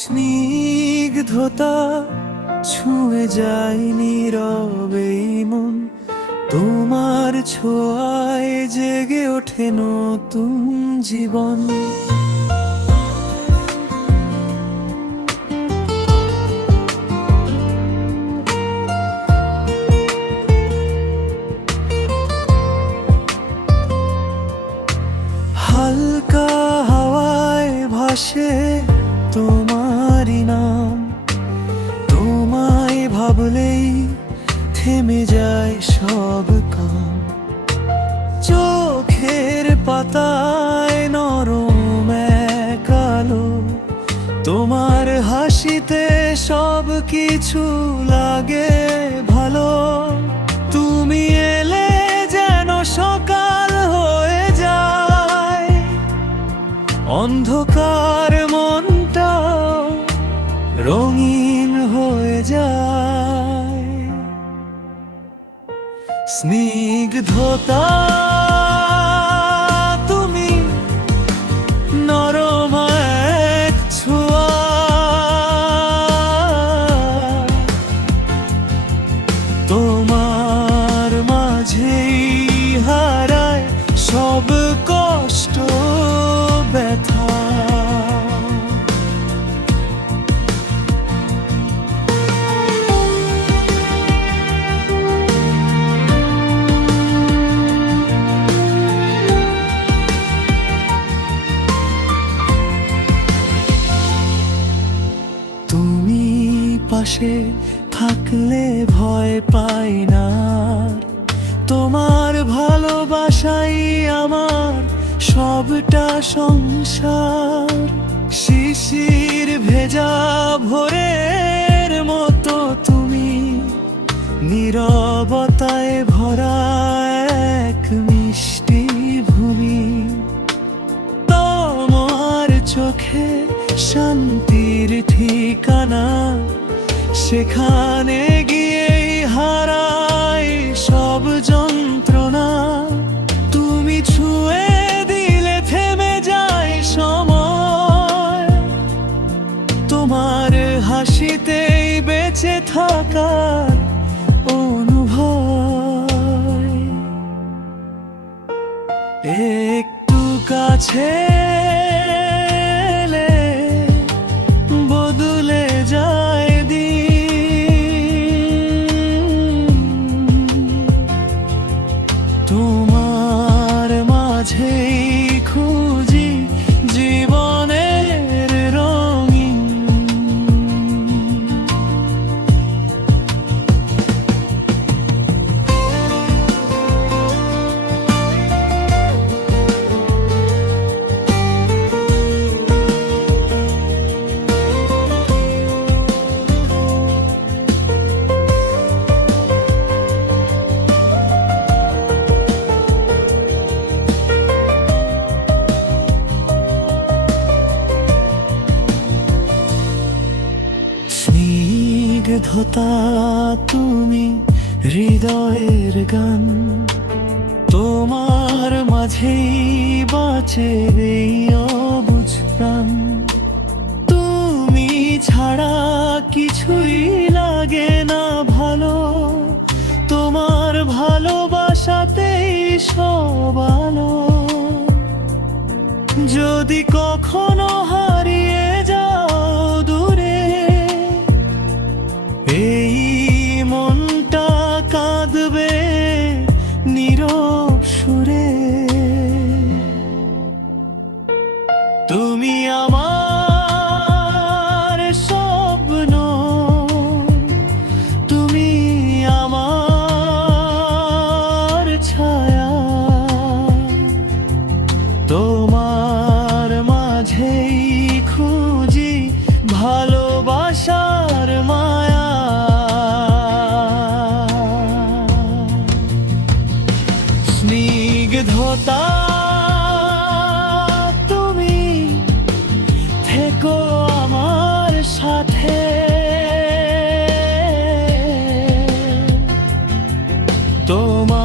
স্নিগ্ধতা ছুঁয়ে যায় নীরবে মন, তোমার ছোঁয়ায় জেগে ওঠে নতুন জীবন। হালকা হাওয়ায় ভাসে তোমারই নাম, তোমায় ভাবলেই থেমে যায় সব কাম। চোখের পাতায় নরম এক আলো, তোমার হাসিতে সব কিছু লাগে ভালো। তুমি এলে যেন সকাল হয়ে যায়, অন্ধকার মনটাও রঙিন হয়ে যায়। স্নিগ্ধতা তুমি নরম এক ছোঁয়া, তোমার মাঝেই হারায় সব কষ্ট ব্যথা। তুমি পাশে থাকলে ভয় পাই না, তোমার ভালোবাসাই আমার সবটা সংসার। শিশির ভেজা ভোরের মতো তুমি, নীরবতায় ভরা এক মিষ্টি ভূমি। তোমার চোখে শান্তির ঠিকানা, সেখানে গিয়েই হারাই সব যন্ত্রণা। তুমি ছুঁয়ে দিলে থেমে যায় সময়, তোমার হাসিতেই বেঁচে থাকার অনুভব। একটু কাছে এলে বদলে যায় দিন, তোমার মাঝেই খুঁজি জীবনের রঙিন। স্নিগ্ধতা তুমি হৃদয়ের গান, তোমার মাঝেই বাঁচে এই অবুঝ প্রাণ। তুমি ছাড়া কিছুই লাগে না ভালো, তোমার ভালোবাসাতেই সব আলো। যদি কখনো হারিয়ে যাও দূরে, এই মনটা কাঁদবে নীরব সুরে। তুমি আমার স্বপ্ন, তুমি আমার ছায়া, তোমার মাঝেই খুঁজি ভালোবাসার মায়া। স্নিগ্ধতা তুমি থেকো আমার সাথে, তোমার